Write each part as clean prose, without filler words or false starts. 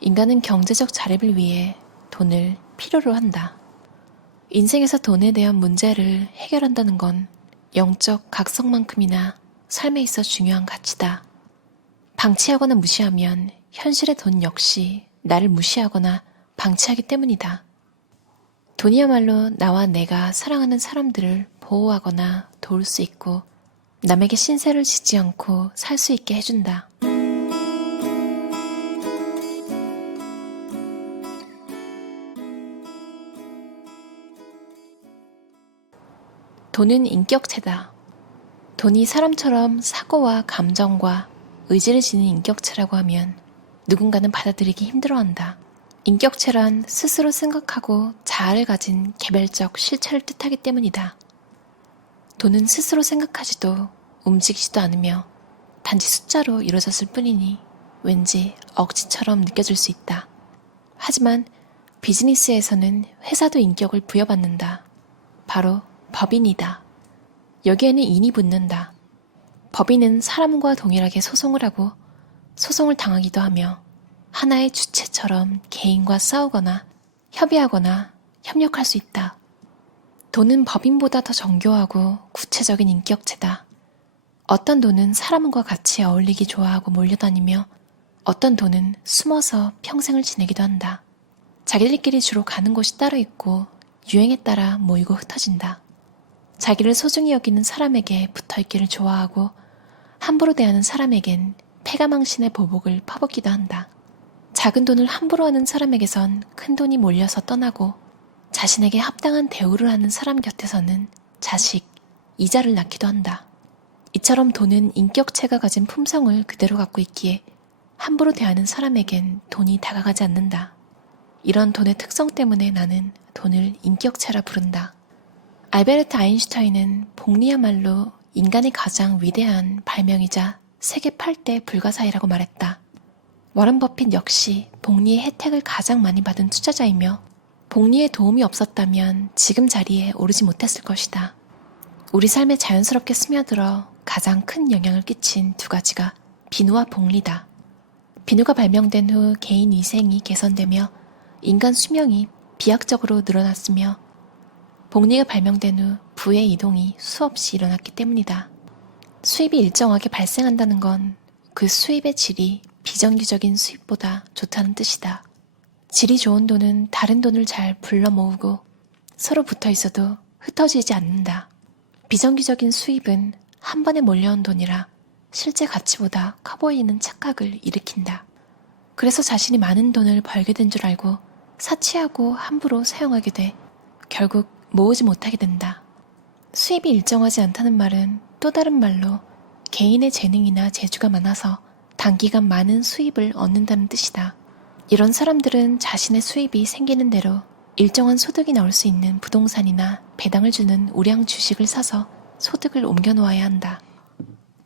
인간은 경제적 자립을 위해 돈을 필요로 한다. 인생에서 돈에 대한 문제를 해결한다는 건 영적 각성만큼이나 삶에 있어 중요한 가치다. 방치하거나 무시하면 현실의 돈 역시 나를 무시하거나 방치하기 때문이다. 돈이야말로 나와 내가 사랑하는 사람들을 보호하거나 도울 수 있고 남에게 신세를 지지 않고 살 수 있게 해준다. 돈은 인격체다. 돈이 사람처럼 사고와 감정과 의지를 지닌 인격체라고 하면 누군가는 받아들이기 힘들어한다. 인격체란 스스로 생각하고 자아를 가진 개별적 실체를 뜻하기 때문이다. 돈은 스스로 생각하지도 움직이지도 않으며 단지 숫자로 이루어졌을 뿐이니 왠지 억지처럼 느껴질 수 있다. 하지만 비즈니스에서는 회사도 인격을 부여받는다. 바로 법인이다. 여기에는 인이 붙는다. 법인은 사람과 동일하게 소송을 하고 소송을 당하기도 하며 하나의 주체처럼 개인과 싸우거나 협의하거나 협력할 수 있다. 돈은 법인보다 더 정교하고 구체적인 인격체다. 어떤 돈은 사람과 같이 어울리기 좋아하고 몰려다니며 어떤 돈은 숨어서 평생을 지내기도 한다. 자기들끼리 주로 가는 곳이 따로 있고 유행에 따라 모이고 흩어진다. 자기를 소중히 여기는 사람에게 붙어있기를 좋아하고 함부로 대하는 사람에겐 패가망신의 보복을 퍼붓기도 한다. 작은 돈을 함부로 하는 사람에게선 큰 돈이 몰려서 떠나고 자신에게 합당한 대우를 하는 사람 곁에서는 자식, 이자를 낳기도 한다. 이처럼 돈은 인격체가 가진 품성을 그대로 갖고 있기에 함부로 대하는 사람에겐 돈이 다가가지 않는다. 이런 돈의 특성 때문에 나는 돈을 인격체라 부른다. 알베르트 아인슈타인은 복리야말로 인간의 가장 위대한 발명이자 세계 8대 불가사의라고 말했다. 워런 버핏 역시 복리의 혜택을 가장 많이 받은 투자자이며 복리의 도움이 없었다면 지금 자리에 오르지 못했을 것이다. 우리 삶에 자연스럽게 스며들어 가장 큰 영향을 끼친 두 가지가 비누와 복리다. 비누가 발명된 후 개인 위생이 개선되며 인간 수명이 비약적으로 늘어났으며 복리가 발명된 후 부의 이동이 수없이 일어났기 때문이다. 수입이 일정하게 발생한다는 건 그 수입의 질이 비정규적인 수입보다 좋다는 뜻이다. 질이 좋은 돈은 다른 돈을 잘 불러 모으고 서로 붙어 있어도 흩어지지 않는다. 비정규적인 수입은 한 번에 몰려온 돈이라 실제 가치보다 커 보이는 착각을 일으킨다. 그래서 자신이 많은 돈을 벌게 된 줄 알고 사치하고 함부로 사용하게 돼 결국 모으지 못하게 된다. 수입이 일정하지 않다는 말은 또 다른 말로 개인의 재능이나 재주가 많아서 단기간 많은 수입을 얻는다는 뜻이다. 이런 사람들은 자신의 수입이 생기는 대로 일정한 소득이 나올 수 있는 부동산이나 배당을 주는 우량 주식을 사서 소득을 옮겨 놓아야 한다.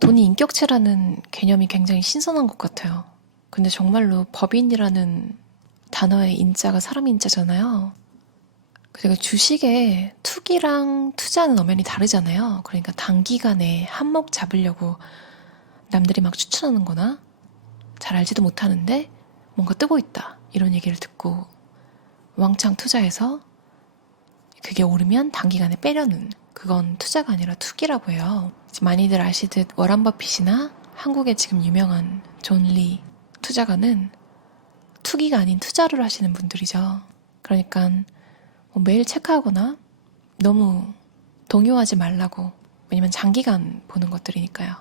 돈이 인격체라는 개념이 굉장히 신선한 것 같아요. 근데 정말로 법인이라는 단어의 인자가 사람 인자잖아요. 그리고 주식에 투기랑 투자는 엄연히 다르잖아요. 그러니까 단기간에 한몫 잡으려고 남들이 막 추천하는 거나 잘 알지도 못하는데 뭔가 뜨고 있다 이런 얘기를 듣고 왕창 투자해서 그게 오르면 단기간에 빼려는 그건 투자가 아니라 투기라고 해요. 많이들 아시듯 워런 버핏이나 한국의 지금 유명한 존 리 투자가는 투기가 아닌 투자를 하시는 분들이죠. 그러니까 매일 체크하거나 너무 동요하지 말라고. 왜냐면 장기간 보는 것들이니까요.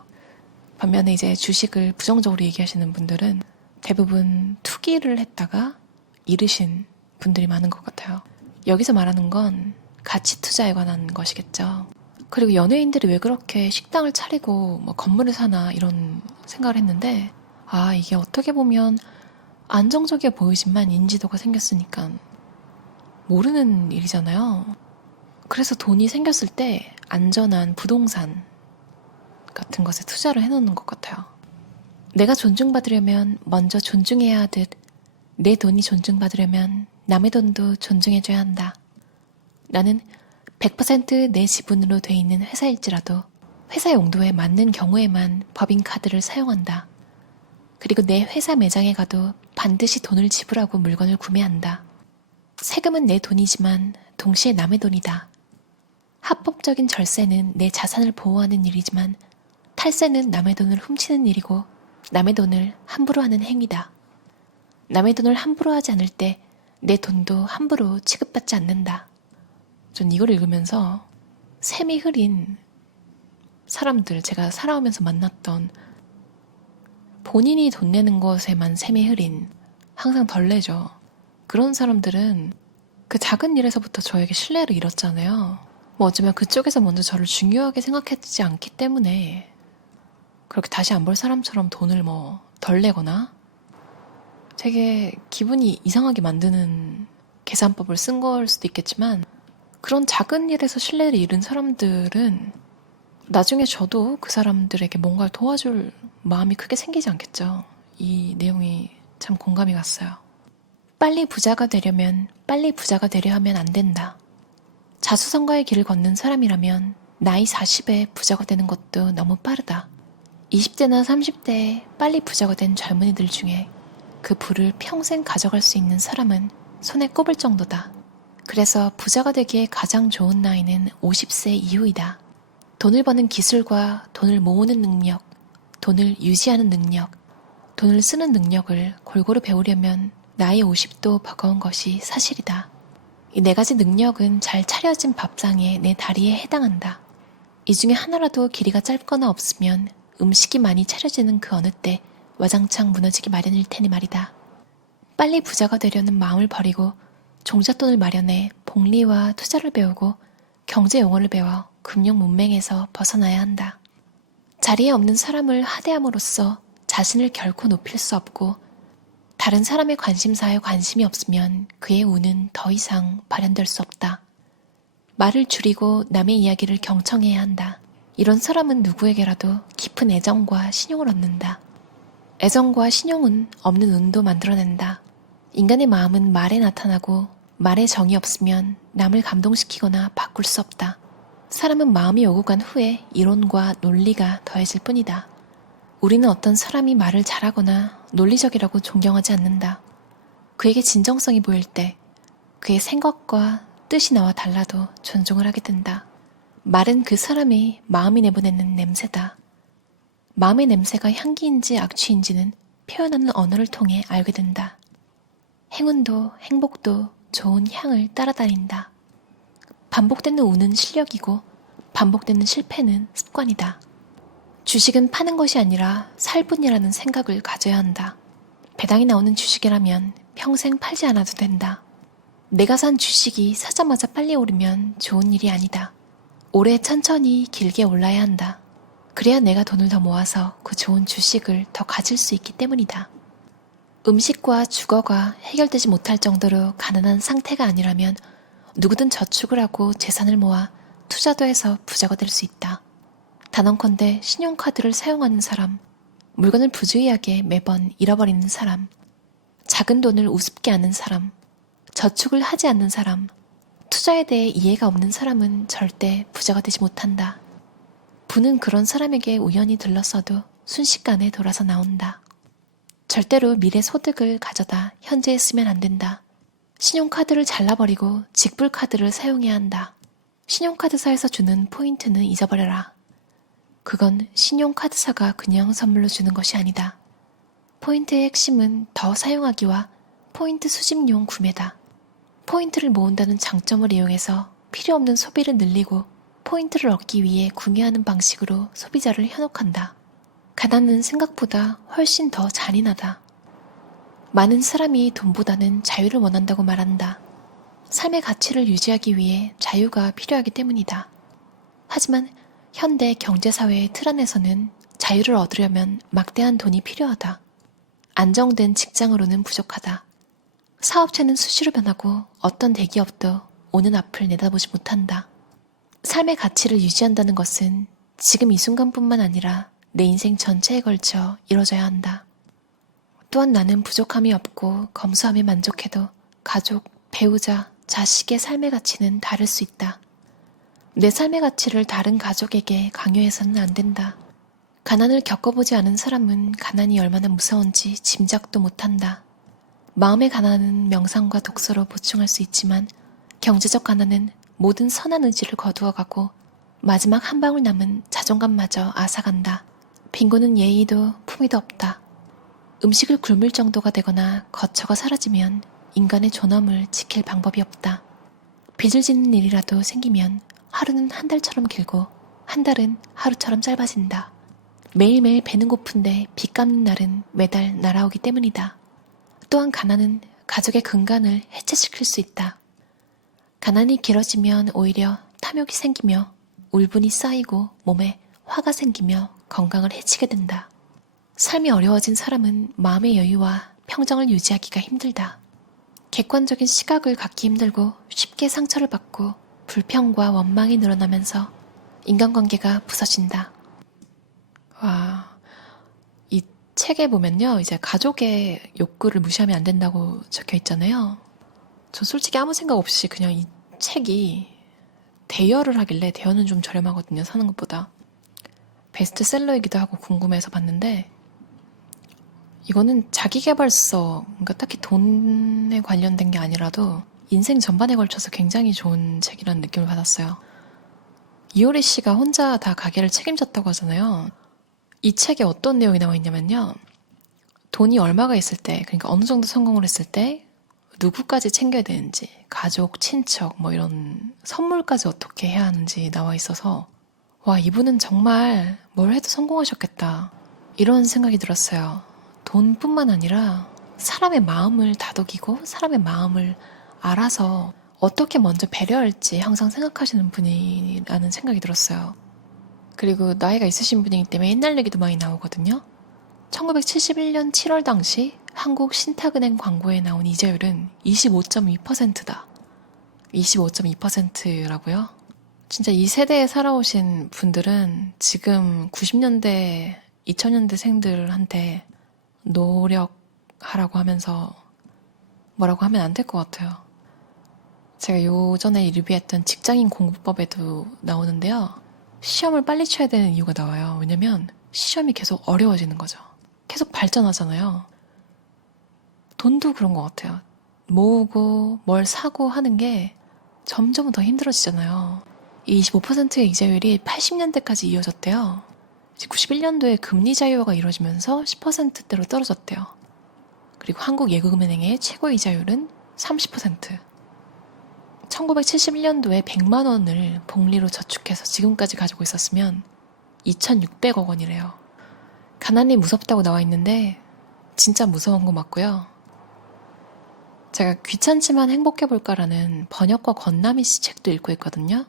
반면에 이제 주식을 부정적으로 얘기하시는 분들은 대부분 투기를 했다가 잃으신 분들이 많은 것 같아요. 여기서 말하는 건 가치 투자에 관한 것이겠죠. 그리고 연예인들이 왜 그렇게 식당을 차리고 뭐 건물을 사나 이런 생각을 했는데 이게 어떻게 보면 안정적이어 보이지만 인지도가 생겼으니까 모르는 일이잖아요. 그래서 돈이 생겼을 때 안전한 부동산 같은 것에 투자를 해놓는 것 같아요. 내가 존중받으려면 먼저 존중해야 하듯 내 돈이 존중받으려면 남의 돈도 존중해줘야 한다. 나는 100% 내 지분으로 돼 있는 회사일지라도 회사 용도에 맞는 경우에만 법인카드를 사용한다. 그리고 내 회사 매장에 가도 반드시 돈을 지불하고 물건을 구매한다. 세금은 내 돈이지만 동시에 남의 돈이다. 합법적인 절세는 내 자산을 보호하는 일이지만 탈세는 남의 돈을 훔치는 일이고 남의 돈을 함부로 하는 행위다. 남의 돈을 함부로 하지 않을 때 내 돈도 함부로 취급받지 않는다. 전 이걸 읽으면서 샘이 흐린 사람들, 제가 살아오면서 만났던 본인이 돈 내는 것에만 샘이 흐린, 항상 덜 내죠. 그런 사람들은 그 작은 일에서부터 저에게 신뢰를 잃었잖아요. 뭐 어쩌면 그쪽에서 먼저 저를 중요하게 생각했지 않기 때문에 그렇게 다시 안 볼 사람처럼 돈을 뭐 덜 내거나 되게 기분이 이상하게 만드는 계산법을 쓴 걸 수도 있겠지만, 그런 작은 일에서 신뢰를 잃은 사람들은 나중에 저도 그 사람들에게 뭔가를 도와줄 마음이 크게 생기지 않겠죠. 이 내용이 참 공감이 갔어요. 빨리 부자가 되려면 빨리 부자가 되려 하면 안 된다. 자수성가의 길을 걷는 사람이라면 나이 40에 부자가 되는 것도 너무 빠르다. 20대나 30대에 빨리 부자가 된 젊은이들 중에 그 부를 평생 가져갈 수 있는 사람은 손에 꼽을 정도다. 그래서 부자가 되기에 가장 좋은 나이는 50세 이후이다. 돈을 버는 기술과 돈을 모으는 능력, 돈을 유지하는 능력, 돈을 쓰는 능력을 골고루 배우려면 나이 50도 버거운 것이 사실이다. 이 네 가지 능력은 잘 차려진 밥상에 내 다리에 해당한다. 이 중에 하나라도 길이가 짧거나 없으면 음식이 많이 차려지는 그 어느 때 와장창 무너지기 마련일 테니 말이다. 빨리 부자가 되려는 마음을 버리고 종잣돈을 마련해 복리와 투자를 배우고 경제 용어를 배워 금융 문맹에서 벗어나야 한다. 자리에 없는 사람을 하대함으로써 자신을 결코 높일 수 없고, 다른 사람의 관심사에 관심이 없으면 그의 운은 더 이상 발현될 수 없다. 말을 줄이고 남의 이야기를 경청해야 한다. 이런 사람은 누구에게라도 깊은 애정과 신용을 얻는다. 애정과 신용은 없는 운도 만들어낸다. 인간의 마음은 말에 나타나고 말에 정이 없으면 남을 감동시키거나 바꿀 수 없다. 사람은 마음이 오고 간 후에 이론과 논리가 더해질 뿐이다. 우리는 어떤 사람이 말을 잘하거나 논리적이라고 존경하지 않는다. 그에게 진정성이 보일 때 그의 생각과 뜻이 나와 달라도 존중을 하게 된다. 말은 그 사람의 마음이 내보내는 냄새다. 마음의 냄새가 향기인지 악취인지는 표현하는 언어를 통해 알게 된다. 행운도 행복도 좋은 향을 따라다닌다. 반복되는 운은 실력이고 반복되는 실패는 습관이다. 주식은 파는 것이 아니라 살 뿐이라는 생각을 가져야 한다. 배당이 나오는 주식이라면 평생 팔지 않아도 된다. 내가 산 주식이 사자마자 빨리 오르면 좋은 일이 아니다. 오래 천천히 길게 올라야 한다. 그래야 내가 돈을 더 모아서 그 좋은 주식을 더 가질 수 있기 때문이다. 음식과 주거가 해결되지 못할 정도로 가난한 상태가 아니라면 누구든 저축을 하고 재산을 모아 투자도 해서 부자가 될 수 있다. 단언컨대 신용카드를 사용하는 사람, 물건을 부주의하게 매번 잃어버리는 사람, 작은 돈을 우습게 아는 사람, 저축을 하지 않는 사람, 투자에 대해 이해가 없는 사람은 절대 부자가 되지 못한다. 부는 그런 사람에게 우연히 들렀어도 순식간에 돌아서 나온다. 절대로 미래 소득을 가져다 현재에 쓰면 안 된다. 신용카드를 잘라버리고 직불카드를 사용해야 한다. 신용카드사에서 주는 포인트는 잊어버려라. 그건 신용카드사가 그냥 선물로 주는 것이 아니다. 포인트의 핵심은 더 사용하기와 포인트 수집용 구매다. 포인트를 모은다는 장점을 이용해서 필요 없는 소비를 늘리고 포인트를 얻기 위해 구매하는 방식으로 소비자를 현혹한다. 가난은 생각보다 훨씬 더 잔인하다. 많은 사람이 돈보다는 자유를 원한다고 말한다. 삶의 가치를 유지하기 위해 자유가 필요하기 때문이다. 하지만 현대 경제사회의 틀 안에서는 자유를 얻으려면 막대한 돈이 필요하다. 안정된 직장으로는 부족하다. 사업체는 수시로 변하고 어떤 대기업도 오는 앞을 내다보지 못한다. 삶의 가치를 유지한다는 것은 지금 이 순간뿐만 아니라 내 인생 전체에 걸쳐 이뤄져야 한다. 또한 나는 부족함이 없고 검소함에 만족해도 가족, 배우자, 자식의 삶의 가치는 다를 수 있다. 내 삶의 가치를 다른 가족에게 강요해서는 안 된다. 가난을 겪어보지 않은 사람은 가난이 얼마나 무서운지 짐작도 못한다. 마음의 가난은 명상과 독서로 보충할 수 있지만 경제적 가난은 모든 선한 의지를 거두어가고 마지막 한 방울 남은 자존감마저 앗아간다. 빈곤은 예의도 품위도 없다. 음식을 굶을 정도가 되거나 거처가 사라지면 인간의 존엄을 지킬 방법이 없다. 빚을 짓는 일이라도 생기면 하루는 한 달처럼 길고 한 달은 하루처럼 짧아진다. 매일매일 배는 고픈데 빚 갚는 날은 매달 날아오기 때문이다. 또한 가난은 가족의 근간을 해체시킬 수 있다. 가난이 길어지면 오히려 탐욕이 생기며 울분이 쌓이고 몸에 화가 생기며 건강을 해치게 된다. 삶이 어려워진 사람은 마음의 여유와 평정을 유지하기가 힘들다. 객관적인 시각을 갖기 힘들고 쉽게 상처를 받고 불평과 원망이 늘어나면서 인간관계가 부서진다. 와, 이 책에 보면요, 이제 가족의 욕구를 무시하면 안 된다고 적혀 있잖아요. 저 솔직히 아무 생각 없이 그냥 이 책이 대여를 하길래, 대여는 좀 저렴하거든요, 사는 것보다. 베스트셀러이기도 하고 궁금해서 봤는데, 이거는 자기계발서, 그러니까 딱히 돈에 관련된 게 아니라도 인생 전반에 걸쳐서 굉장히 좋은 책이라는 느낌을 받았어요. 이효리 씨가 혼자 다 가게를 책임졌다고 하잖아요. 이 책에 어떤 내용이 나와 있냐면요. 돈이 얼마가 있을 때, 그러니까 어느 정도 성공을 했을 때 누구까지 챙겨야 되는지, 가족, 친척, 뭐 이런 선물까지 어떻게 해야 하는지 나와 있어서, 와, 이분은 정말 뭘 해도 성공하셨겠다, 이런 생각이 들었어요. 돈뿐만 아니라 사람의 마음을 다독이고 사람의 마음을 알아서 어떻게 먼저 배려할지 항상 생각하시는 분이라는 생각이 들었어요. 그리고 나이가 있으신 분이기 때문에 옛날 얘기도 많이 나오거든요. 1971년 7월 당시 한국 신탁은행 광고에 나온 이자율은 25.2%다. 25.2%라고요? 진짜 이 세대에 살아오신 분들은 지금 90년대, 2000년대 생들한테 노력하라고 하면서 뭐라고 하면 안 될 것 같아요. 제가 요전에 리뷰했던 직장인 공부법에도 나오는데요. 시험을 빨리 쳐야 되는 이유가 나와요. 왜냐면 시험이 계속 어려워지는 거죠. 계속 발전하잖아요. 돈도 그런 것 같아요. 모으고 뭘 사고 하는 게 점점 더 힘들어지잖아요. 이 25%의 이자율이 80년대까지 이어졌대요. 91년도에 금리 자유화가 이루어지면서 10%대로 떨어졌대요. 그리고 한국예금은행의 최고 이자율은 30%. 1971년도에 100만 원을 복리로 저축해서 지금까지 가지고 있었으면 2,600억 원이래요. 가난이 무섭다고 나와 있는데 진짜 무서운 거 맞고요. 제가 귀찮지만 행복해볼까라는 번역가 권나미 씨 책도 읽고 있거든요.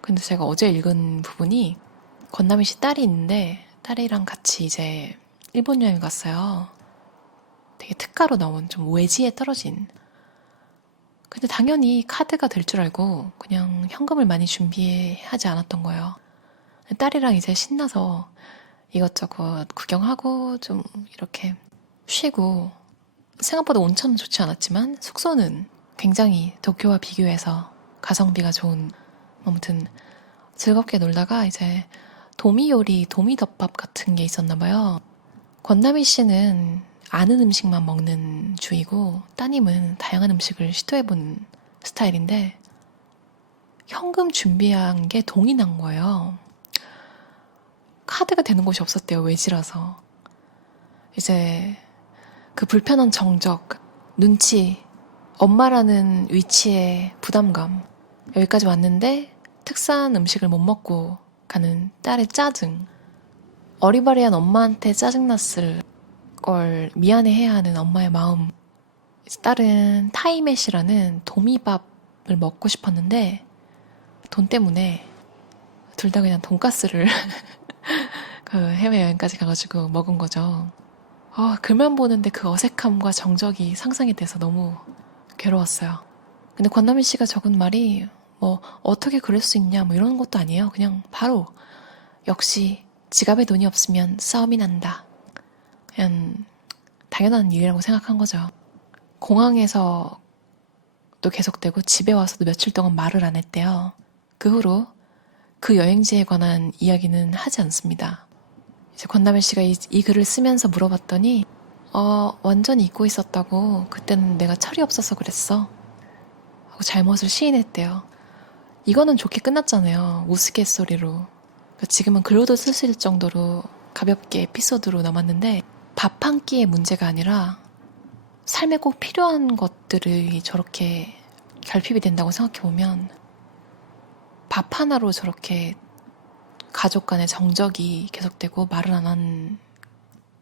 근데 제가 어제 읽은 부분이, 권나미 씨 딸이 있는데 딸이랑 같이 이제 일본 여행 갔어요. 되게 특가로 나온 좀 외지에 떨어진. 근데 당연히 카드가 될 줄 알고 그냥 현금을 많이 준비하지 않았던 거예요. 딸이랑 이제 신나서 이것저것 구경하고 좀 이렇게 쉬고, 생각보다 온천은 좋지 않았지만 숙소는 굉장히 도쿄와 비교해서 가성비가 좋은, 아무튼 즐겁게 놀다가 이제 도미요리, 도미덮밥 같은 게 있었나 봐요. 권나미 씨는 아는 음식만 먹는 주이고 따님은 다양한 음식을 시도해본 스타일인데, 현금 준비한 게 동이 난 거예요. 카드가 되는 곳이 없었대요. 외지라서. 이제 그 불편한 정적, 눈치, 엄마라는 위치의 부담감, 여기까지 왔는데 특사한 음식을 못 먹고 가는 딸의 짜증, 어리바리한 엄마한테 짜증났을 걸 미안해해야 하는 엄마의 마음. 딸은 타이메시라는 도미밥을 먹고 싶었는데 돈 때문에 둘 다 그냥 돈가스를 그 해외여행까지 가가지고 먹은 거죠. 글만 보는데 그 어색함과 정적이 상상이 돼서 너무 괴로웠어요. 근데 권나미 씨가 적은 말이 뭐 어떻게 그럴 수 있냐 뭐 이런 것도 아니에요. 그냥 바로 역시 지갑에 돈이 없으면 싸움이 난다. 그냥 당연한 일이라고 생각한 거죠. 공항에서 또 계속되고 집에 와서도 며칠 동안 말을 안 했대요. 그 후로 그 여행지에 관한 이야기는 하지 않습니다. 이제 권다멜 씨가 이 글을 쓰면서 물어봤더니 완전히 잊고 있었다고. 그때는 내가 철이 없어서 그랬어 하고 잘못을 시인했대요. 이거는 좋게 끝났잖아요. 우스갯소리로. 그러니까 지금은 글로도 쓰실 정도로 가볍게 에피소드로 남았는데 밥 한 끼의 문제가 아니라 삶에 꼭 필요한 것들이 저렇게 결핍이 된다고 생각해보면 밥 하나로 저렇게 가족 간의 정적이 계속되고 말을 안 하는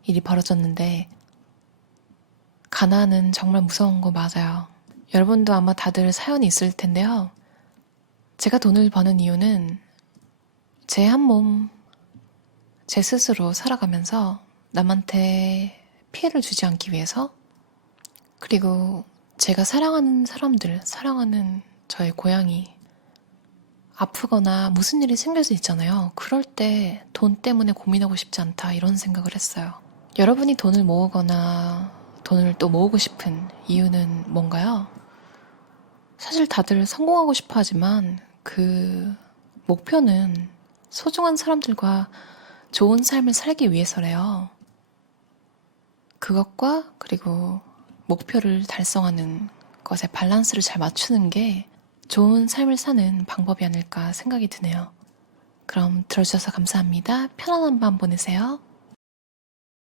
일이 벌어졌는데 가난은 정말 무서운 거 맞아요. 여러분도 아마 다들 사연이 있을 텐데요. 제가 돈을 버는 이유는 제 한 몸, 제 스스로 살아가면서 남한테 피해를 주지 않기 위해서, 그리고 제가 사랑하는 사람들, 사랑하는 저의 고양이 아프거나 무슨 일이 생길 수 있잖아요. 그럴 때 돈 때문에 고민하고 싶지 않다 이런 생각을 했어요. 여러분이 돈을 모으거나 돈을 또 모으고 싶은 이유는 뭔가요? 사실 다들 성공하고 싶어 하지만 그 목표는 소중한 사람들과 좋은 삶을 살기 위해서래요. 그것과 그리고 목표를 달성하는 것의 밸런스를 잘 맞추는 게 좋은 삶을 사는 방법이 아닐까 생각이 드네요. 그럼 들어주셔서 감사합니다. 편안한 밤 보내세요.